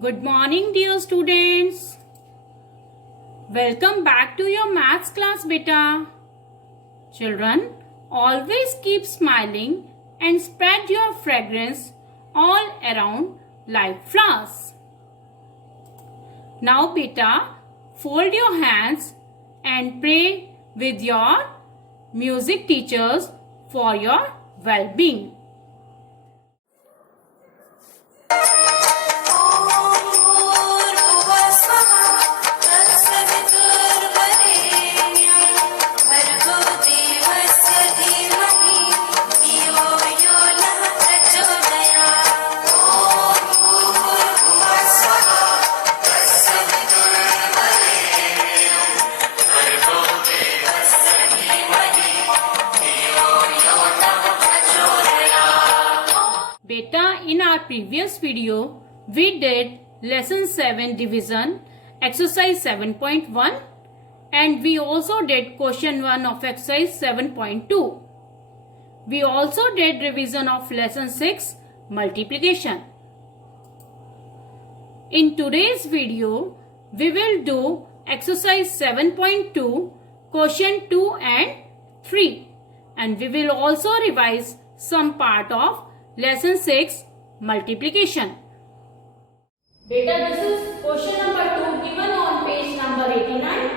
Good morning, dear students. Welcome back to your maths class, beta. Children, always keep smiling and spread your fragrance all around like flowers. Now, beta, fold your hands and pray with your music teachers for your well-being. Beta, in our previous video, we did lesson 7 division, exercise 7.1 and we also did question 1 of exercise 7.2. We also did revision of lesson 6 multiplication. In today's video, we will do exercise 7.2, question 2 and 3 and we will also revise some part of lesson 6 multiplication. Beta, this is question number 2 given on page number 89.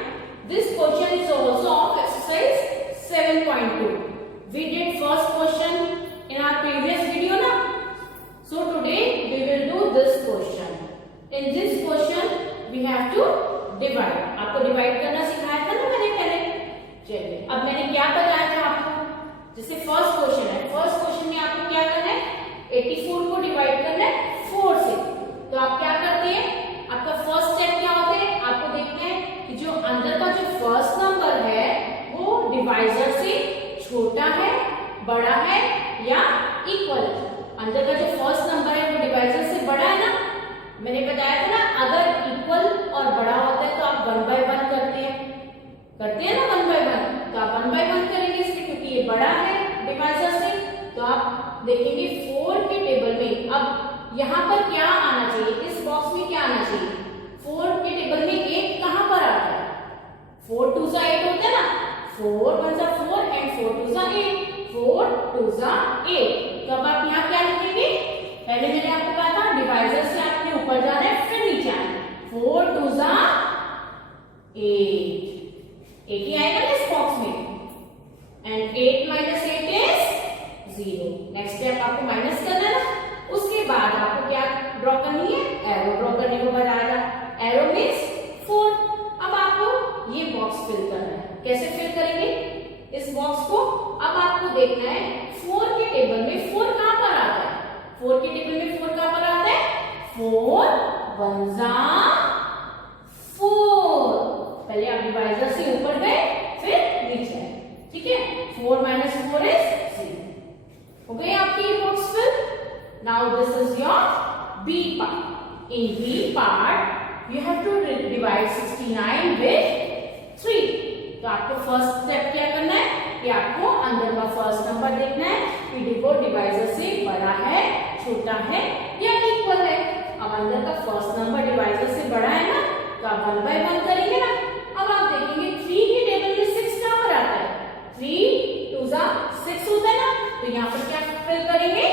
This question is also of exercise 7.2. We did first question in our previous video na? So today we will do this question. In this question we have to divide. आपको divide करना सिखाया था ना मैंने पहले. चलिए अब मैंने क्या बताया था आपको. जैसे फर्स्ट क्वेश्चन है, फर्स्ट क्वेश्चन में आपको क्या करना है, 84 को डिवाइड करना है 4 से. तो आप क्या करते हैं, आपका फर्स्ट स्टेप क्या होता है, आपको देखना है कि जो अंदर का जो फर्स्ट नंबर है वो डिवाइजर से छोटा है, बड़ा है या इक्वल है. अंदर का जो फर्स्ट नंबर है वो डिवाइजर से बड़ा है ना. मैंने बताया था ना, अगर इक्वल और बड़ा होता है तो आप 1 by 1 करते हैं ना 1 by 1. तो आप 1 by 1 करेंगे इसलिए क्योंकि ये बड़ा है डिवाइजर से. तो आप देखेंगे 4 के टेबल में अब यहाँ पर क्या आना चाहिए, इस बॉक्स में क्या आना चाहिए. 4 के टेबल में 8 कहाँ पर आता है, 4 2 सा 8 होता है ना. 4 1 सा 4 एंड 4 2 सा 8, 4 2 सा 8. तो अब आप यहाँ क्या लिखेंगे, पहले मैंने आपको कहा था डिवाइजर से आपने ऊपर जाना है फिर नीचे आना है. 4 2 सा 8 ही आएगा ना इस बॉक्स में. And 8 minus 8 is 0. Next step आपको माइनस करना है ना. उसके बाद आपको क्या ड्रॉ करनी है, एरो ड्रॉ करने को बताया. Arrow means 4. अब आपको ये बॉक्स फिल करना है. कैसे फिल करेंगे इस बॉक्स को, अब आपको देखना है 4 के टेबल में 4 कहां पर आता है. 4 के टेबल में 4 कहां पर आता है, 4 1 जा 4. पहले आप डिवाइजर से ऊपर गए फिर नीचे आए. ठीक है, 4 minus 4 is 0. हो गई आपकी box fill. Now this is your B part. In B part you have to divide 69 with 3. तो आपको फर्स्ट स्टेप क्या करना है कि आपको अंदर का फर्स्ट नंबर देखना है कि वो डिवाइजर से बड़ा है, छोटा है या इक्वल है. अब अंदर का फर्स्ट नंबर डिवाइजर से बड़ा है ना, तो आप 1 by 1 करेंगे ना. अब आप देखेंगे 3 के टेबल में 6 कहां पर आता है, 3 2 जा 6 होता है ना. तो यहाँ पर क्या फिल करेंगे,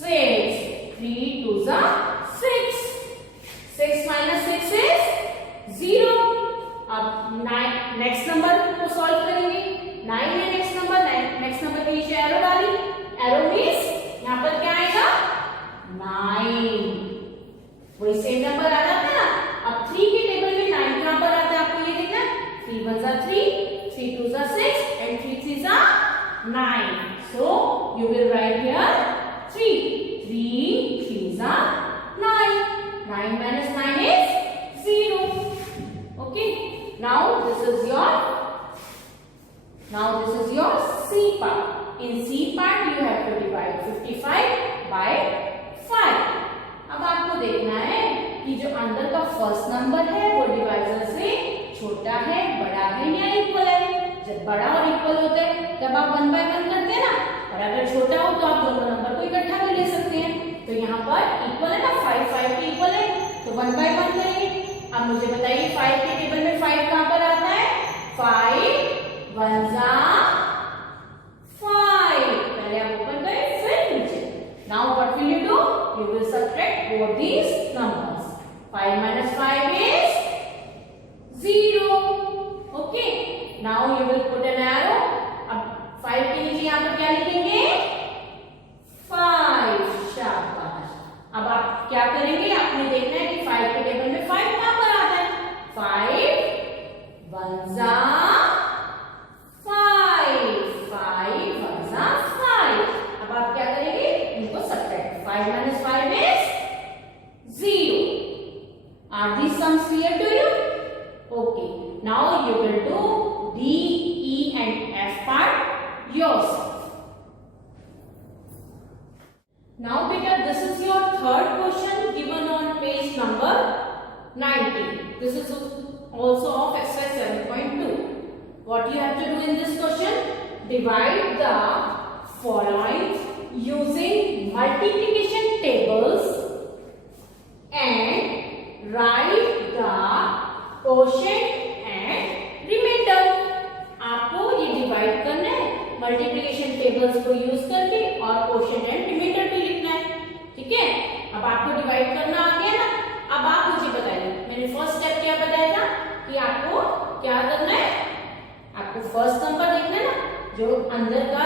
6 3 2 जा 6. 6 minus 6 is 0. अब 9 नेक्स्ट नंबर को सॉल्व करेंगे. 9 है नेक्स्ट नंबर. नेक्स्ट नंबर के नीचे एरो डाली. एरो मींस यहाँ पर क्या आएगा, 9. वही सेम नंबर आ जाता है ना. अब 3 के टेबल में 9 कहां पर आता है आपको ये देखना. 3 1 जा 3, 3 2 जा 6 and 3 3 जा 9. So you will write here 3. 3 3 जा 9. 9 minus 9 is 0. Okay. Now this is your C part. In C part you have to divide 55 by 5. अब आपको देखना है कि जो अंदर का फर्स्ट नंबर है वो डिवाइजर से छोटा है, बड़ा है या इक्वल है. जब बड़ा और इक्वल होता है तब आप 1 by 1 करते हैं ना, और अगर छोटा हो तो आप दोनों नंबर को इकट्ठा भी ले सकते हैं. तो यहाँ पर इक्वल है ना, 5 5 के इक्वल है. वन बाय वन करेंगे। अब मुझे बताइए 5 के टेबल में 5 कहां पर आता है? 5 वन जा 5। पहले आप ओपन करें फिर नीचे। Now what will you do? You will subtract both these numbers. 5 minus 5 is 0. Okay. Now you will put an arrow. अब 5 के नीचे यहाँ पर क्या लिखेंगे? 5। शाबाश। अब आप क्या करेंगे? आपने देखना है कि 5 के टेबल में 5 कहां पर आता है? 5 वन जा 5। 5 वन जा 5। अब आप क्या करेंगे? इनको subtract. 5 minus 5 is 0. Are these sums clear to you? Okay. Now you will do D, E and F part yourself. Now beta, this is your third question given on page number 19. This is also of exercise 7.2. What you have to do in this question? Divide the following using multiplication tables and write the quotient and remainder. आपको ये divide करना है multiplication tables को use करके और quotient and reminder भी लिखना है। ठीक है, अब आपको डिवाइड करना आ गया ना। अब आप मुझे बताइए, मैंने फर्स्ट स्टेप क्या बताया था कि आपको क्या करना है? आपको फर्स्ट नंबर देखना है ना, जो अंदर का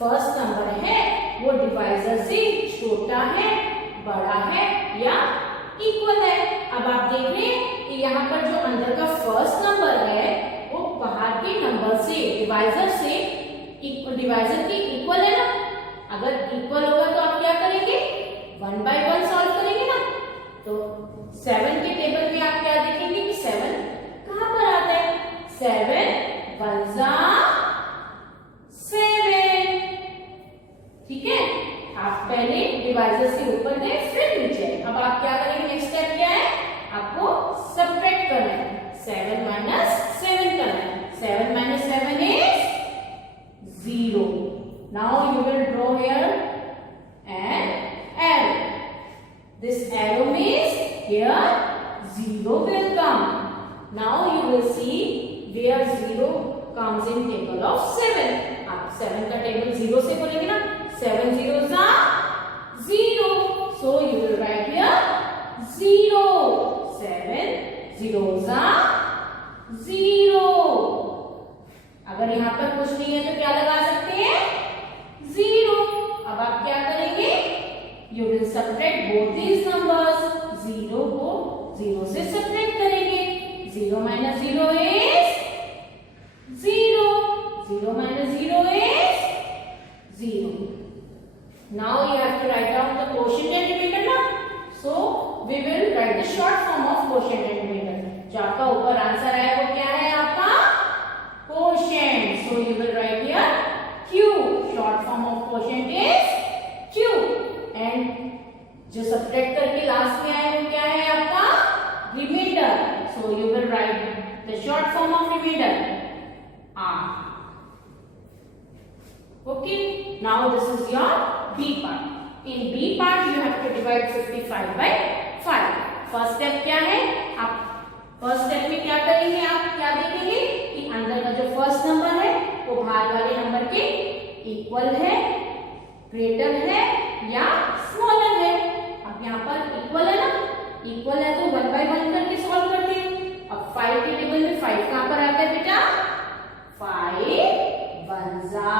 फर्स्ट नंबर है वो डिवाइजर से छोटा है, बड़ा है या इक्वल है। अब आप देख रहे हैं कि यहाँ पर जो अंदर का फर्स्ट नंबर है वो बाहर के नंबर से डिवाइजर के इक्वल है ना। अगर इक्वल होगा तो आप क्या करेंगे? वन बाय वन सॉल्व करेंगे ना। तो 7 के टेबल में आप क्या देखेंगे कि 7 कहां पर आता है? 7 वन जा 7। ठीक है, आप पहले डिवाइजर से ऊपर गए फिर नीचे। अब आप क्या करेंगे? नेक्स्ट स्टेप क्या है? आपको सब्ट्रैक्ट करना है। 7 minus 7 करना है। 7 minus 7 is 0. Now you will draw here an arrow. This arrow means here 0 will come. Now you will see where 0 comes in table of 7. आप 7 का टेबल 0 से बोलेंगे ना। 7 zeros are 0. So you will write here 0. 7 zeros are 0. अगर यहाँ पर कुछ नहीं है तो क्या लगा सकते हैं? 0. अब आप क्या करेंगे? You will subtract both these numbers. 0 को 0 से subtract करेंगे। 0 minus 0 is 0. 0 minus 0 is 0. Now you have to write down the quotient and remainder now. So we will write the short form of quotient and remainder. जो आपका ऊपर answer आया वो क्या है? आपका quotient. So you will write here Q. Short form of quotient is Q. And जो subtract करके लास्ट में आया वो क्या है? आपका remainder. So you will write the short form of remainder R. Okay. Now this is your B part. In B part you have to divide 55 by 5. First step क्या है? आप फर्स्ट स्टेप में क्या करेंगे? आप क्या देखेंगे कि अंदर का जो फर्स्ट नंबर है वो बाहर वाले नंबर के इक्वल है, ग्रेटर है या स्मॉलर है। अब यहाँ पर इक्वल है ना, इक्वल है तो 1 by 1 करके सॉल्व करते हैं। अब 5 के टेबल में 5 कहां पर आता है बेटा? 5 वन जा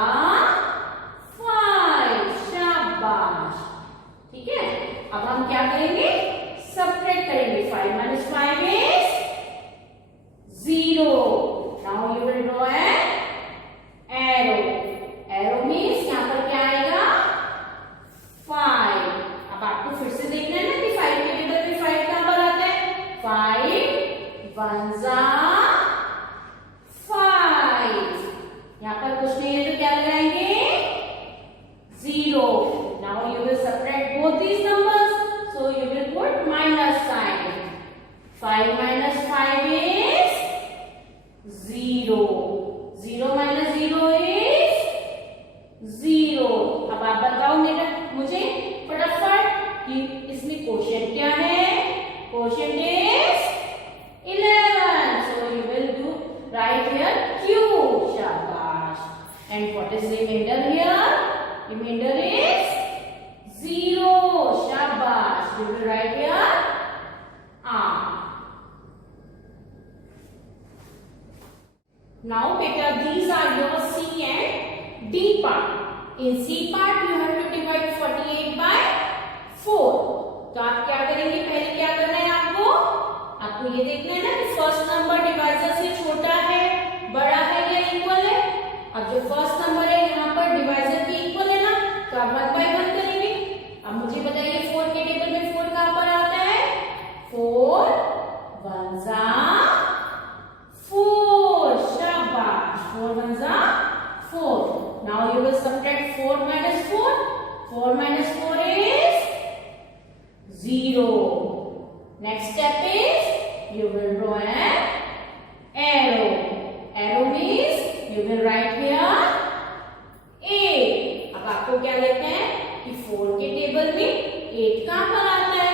5। शाबाश। ठीक है, अब हम क्या करेंगे? सब्ट्रैक्ट करेंगे। 5 minus 5 is 0. Now you will draw an arrow. Arrow means यहाँ पर क्या आएगा? 5. अब आपको फिर से देखना है ना कि 5 के टेबल में 5 कहां पर आता है? 5 वन जा 5। यहाँ पर कुछ नहीं है तो क्या लगाएंगे? 0. Now you will subtract both these numbers. So you will put minus sign. 5 minus 5 is 0. 0 minus 0 is 0. अब आप बताओ मुझे फटाफट कि इसमें क्वोशिएंट क्या है? Quotient You will write here R. Now beta, these are your C and D part. In C part you have to divide 48 by 4. तो आप क्या करेंगे, पहले क्या करना है आपको ये देखना है ना कि फर्स्ट नंबर डिवाइजर से छोटा है, बड़ा है या इक्वल है। अब जो फर्स्ट नंबर है यहाँ पर डिवाइजर के इक्वल है ना, तो आप 1 by 1 करेंगे। अब मुझे बताइए 4 के टेबल में 4 कहाँ पर आता है? 4 1s are 4. शाबाश, 4 1s are 4. Now you will subtract 4 minus 4. 4 minus 4 is 0. Next step is you will draw an arrow. Arrow means you will write here 8. अब आपको क्या देखना है कि 4 के टेबल में 8 कहां पर आता है?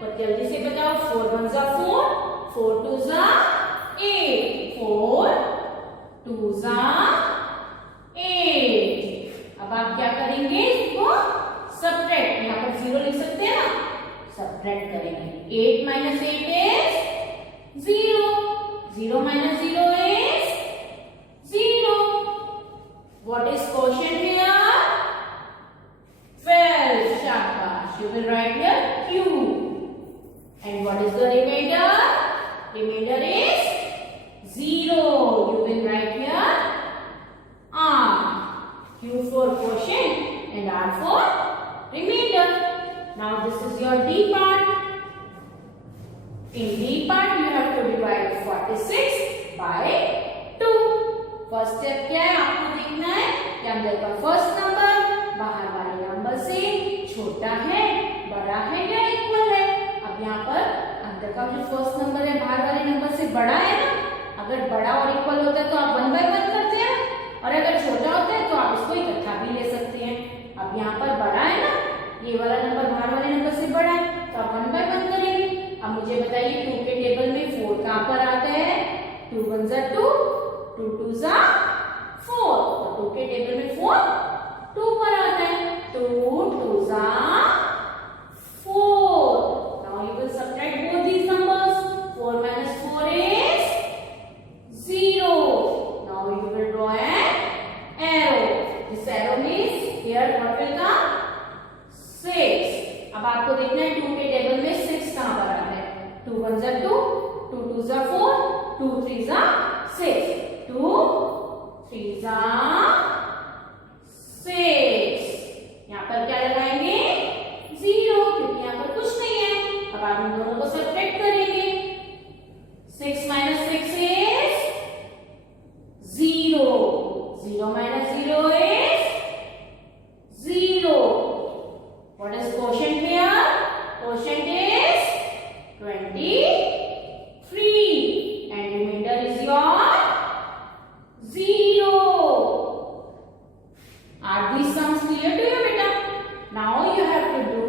तो जल्दी से बताओ। 4 1s are 4. 4 2s are 8. 4 2s are 8. अब आप क्या करेंगे, इसको सब्ट्रैक्ट, यहाँ पर 0 लिख सकते हैं ना, सब्ट्रैक्ट करेंगे। 8 minus 8 is 0. 0 minus 0 is 0. What is quotient here? 12. Shabash. You will write here Q. And what is the remainder? Remainder is 0. You will write here R. Q for quotient and R for remainder. Now this is your D part. In D part you have to divide 46 by 2. First step क्या है, आपको देखना है कि अंदर का first number बाहर वाले नंबर से छोटा है, बड़ा है या इक्वल है। अब यहाँ पर अंदर का जो फर्स्ट नंबर है बाहर वाले नंबर से बड़ा है ना, अगर बड़ा और इक्वल होता है तो आप 1 by 1 करते हैं, और अगर छोटा होता है तो आप इसको इकट्ठा भी ले सकते हैं। अब यहाँ पर बड़ा है ना, ये वाला नंबर बाहर वाले नंबर से बड़ा है, तो आप 1 by 1 करेंगे। अब मुझे बताइए 2 के टेबल में 4 कहां पर आता है? 2 1s are 2. 2 2s are 4. तो 2 के टेबल में 4 2 पर आता है। 2 2s are 4. Now you will subtract both these numbers. 4 minus 4 is 0. Now you will draw an arrow. This arrow means here what will come? 6. अब आपको देखना है 2 के टेबल में 6 कहां पर आता है? 2 1s are 2. 2 2s are 4. 2 3s are 6. 2 3s are 6. यहाँ पर क्या लगाएंगे? 0, क्योंकि यहाँ पर कुछ नहीं है। अब आप इन दोनों को सब्ट्रैक्ट करेंगे। 6 minus 6 is 0. 0 minus 0 is 0. What is quotient here? Quotient is 23. And remainder is your 0. Are these sums clear to you, beta? Now you have to do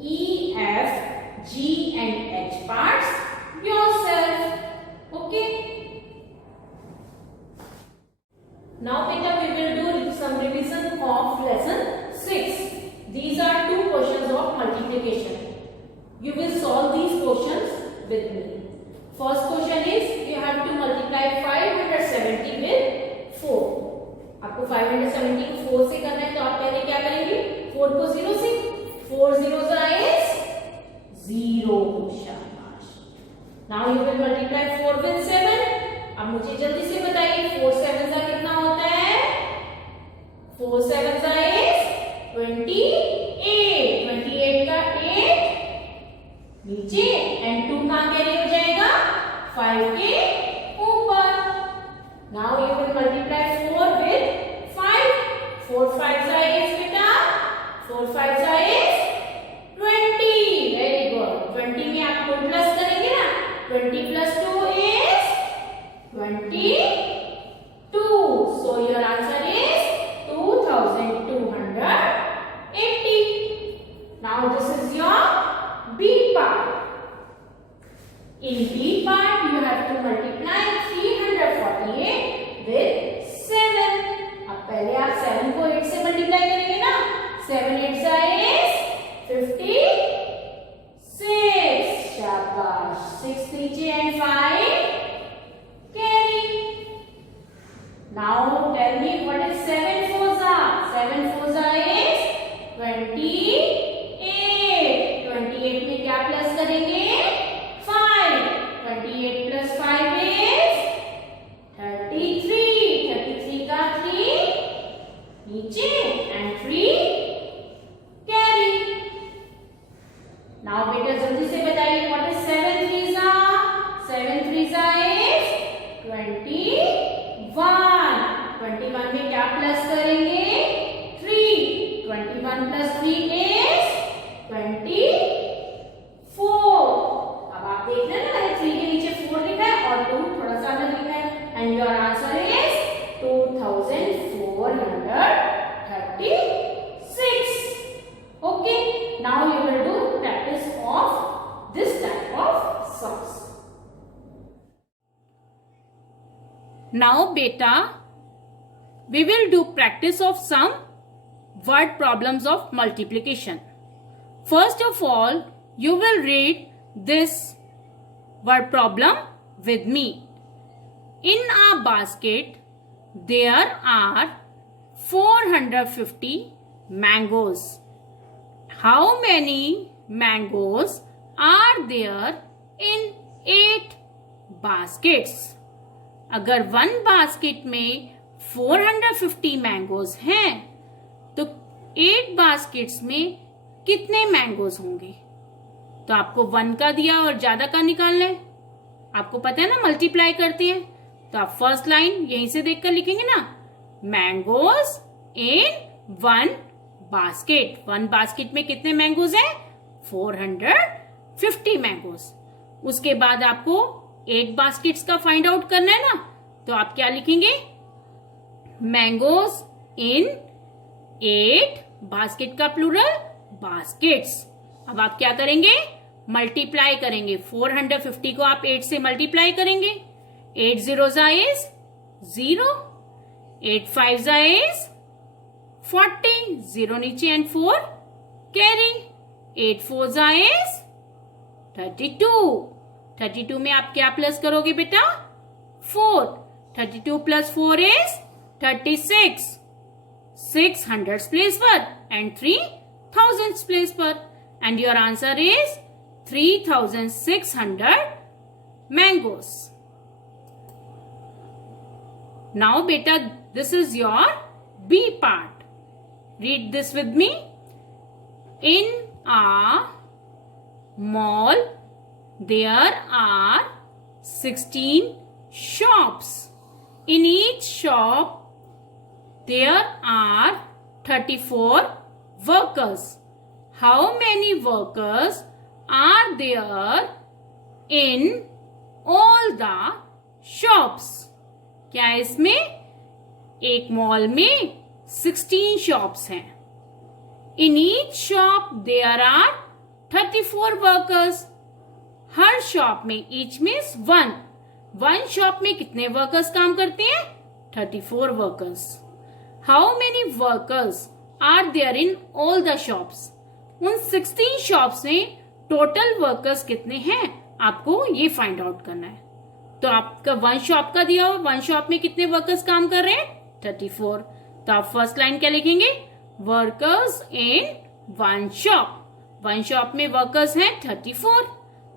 E, F, G and H parts yourself. Okay? Now beta, we will do some revision of lesson 6. These are 2 questions of multiplication. You will solve these questions with me. First question is you have to multiply 570 with 4. आपको 570 को 4 से करना है, तो आप पहले क्या करेंगे? 4 को 0 से, 4 zeros is 0. शाबाश. Now you will multiply 4 with 7. अब मुझे जल्दी से बताइए 4 7s का कितना होता है? 4 7s is 28. 28 का 8 नीचे एंड 2 कहां कैरी हो जाएगा? 5 के ऊपर. Now you will multiply 4 with 5. 4 5s is beta. 4 5s is 20. Very good. 20 में आप 2 प्लस करेंगे ना, 20 plus 2 is 22. So your answer is 2280. Now this is your B part. In B part you have to multiply 348 with 7. अब पहले आप 7 को 8 से multiply करेंगे ना, 7 8 is 56. शाबाश, 6 नीचे and 5 carry. Now tell me what is 7 fours are. 7 fours are is 28. 28 में क्या प्लस करेंगे? 5. 28 plus 5 is 33. 33 का 3 नीचे and 3 carry. Now बेटा जल्दी से बताइए what is 7 threes are. 7 threes are is 21. 21 में क्या प्लस करेंगे? 3. 21 plus 3 is 24. अब आप देख रहे हैं ना, 3 के नीचे 4 लिखा है और 2 थोड़ा सा अलग लिखा है and your answer is 2436. Okay, now you will do practice of this type of sums. Now beta, we will do practice of some word problems of multiplication. First of all, you will read this word problem with me. In a basket, there are 450 mangoes. How many mangoes are there in 8 baskets? अगर 1 basket में 450 mangoes हैं तो 8 baskets में कितने mangoes होंगे? तो आपको 1 का दिया और ज्यादा का निकालना है. आपको पता है ना मल्टीप्लाई करते हैं. तो आप फर्स्ट लाइन यहीं से देखकर लिखेंगे ना, मैंगोज इन 1 बास्केट. 1 बास्केट में कितने मैंगोज हैं? 450 मैंगोज. उसके बाद आपको 8 बास्केट्स का फाइंड आउट करना है ना, तो आप क्या लिखेंगे? मैंगोज इन 8 बास्केट का प्लूरल बास्केट्स. अब आप क्या करेंगे? मल्टीप्लाई करेंगे. 450 को आप 8 से मल्टीप्लाई करेंगे. 8 zeros is 0. 8 5s is 40. 0 नीचे and 4 carry. 8 4s is 32. 32 में आप क्या प्लस करोगे बेटा? 4. 32 plus 4 is 36. 6 hundreds place पर and 3 thousands place पर. And your answer is 3600 mangoes. Now beta, this is your B part. Read this with me. In a mall, there are 16 shops. In each shop, there are 34 workers. How many workers are there in all the shops? क्या है इसमें? एक mall में 16 shops हैं. In each shop there are 34 workers. हर shop में, each means 1 shop में कितने वर्कर्स काम करते हैं? 34 workers. How many workers are there in all the shops? उन 16 शॉप्स में टोटल वर्कर्स कितने हैं? आपको ये फाइंड आउट करना है. तो आपका 1 शॉप का दिया हो, 1 शॉप में कितने वर्कर्स काम कर रहे हैं? 34. तो आप फर्स्ट लाइन क्या लिखेंगे? Workers in 1 shop. 1 शॉप में वर्कर्स हैं 34.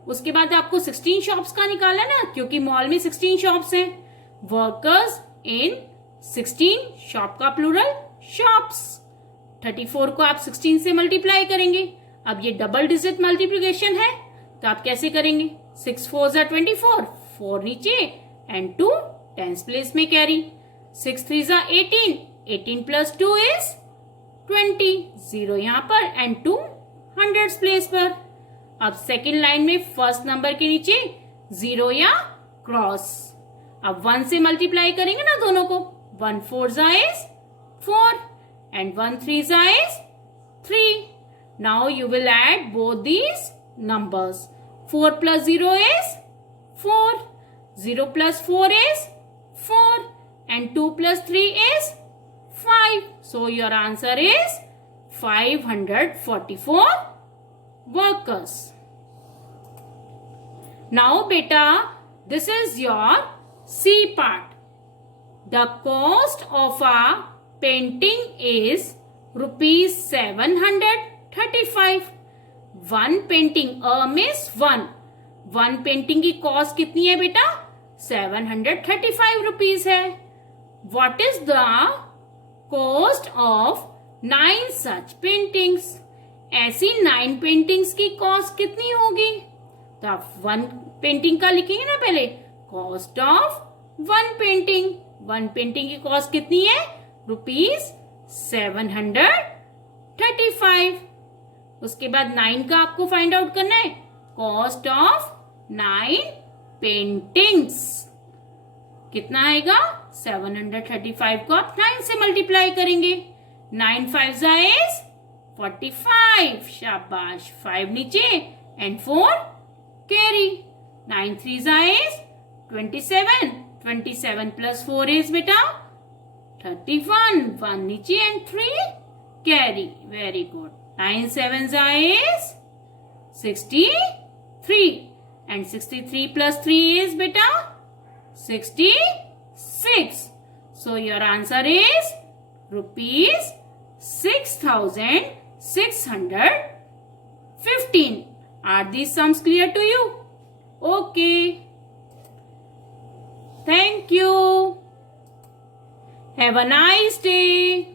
उसके बाद आपको 16 शॉप्स का निकालना ना, क्योंकि मॉल में 16 शॉप्स हैं. वर्कर्स इन 16, शॉप का प्लूरल शॉप्स. 34 को आप 16 से मल्टीप्लाई करेंगे. अब ये डबल डिजिट मल्टीप्लिकेशन है, तो आप कैसे करेंगे? 6 4s are 24. 4 नीचे and 2 टेंस प्लेस में carry. 6 3s are 18. 18 plus 2 is 20. 0 यहाँ पर and 2 हंड्रेड्स प्लेस पर. अब सेकेंड लाइन में फर्स्ट नंबर के नीचे 0 या क्रॉस. अब 1 से मल्टीप्लाई करेंगे ना दोनों को. 1 4s is 4 and 1 3s is 3. Now you will add both these numbers. 4 plus 0 is 4. 0 plus 4 is 4 and 2 plus 3 is 5. So your answer is 544 workers. Now beta, this is your C part. The cost of a painting is rupees 735. One painting, means one painting की cost कितनी है बेटा? 735 rupees है. What is the cost of 9 such paintings? ऐसी 9 paintings की cost कितनी होगी? तो आप 1 painting का लिखेंगे ना पहले. Cost of 1 painting. 1 painting की cost कितनी है? रुपीज 735. उसके बाद 9 का आपको फाइंड आउट करना है. कॉस्ट ऑफ 9 पेंटिंग्स कितना आएगा? 735 को आप 9 से मल्टीप्लाई करेंगे. 9 5 is 45. शाबाश. 5 नीचे and 4 carry. 9 3 is 27. 27 plus 4 is बेटा 31. 1 नीचे and 3 carry. Very good. 9 7 is 63 and 63 plus 3 is beta 66. So your answer is rupees 6,615. Are these sums clear to you? Okay. Thank you. Have a nice day.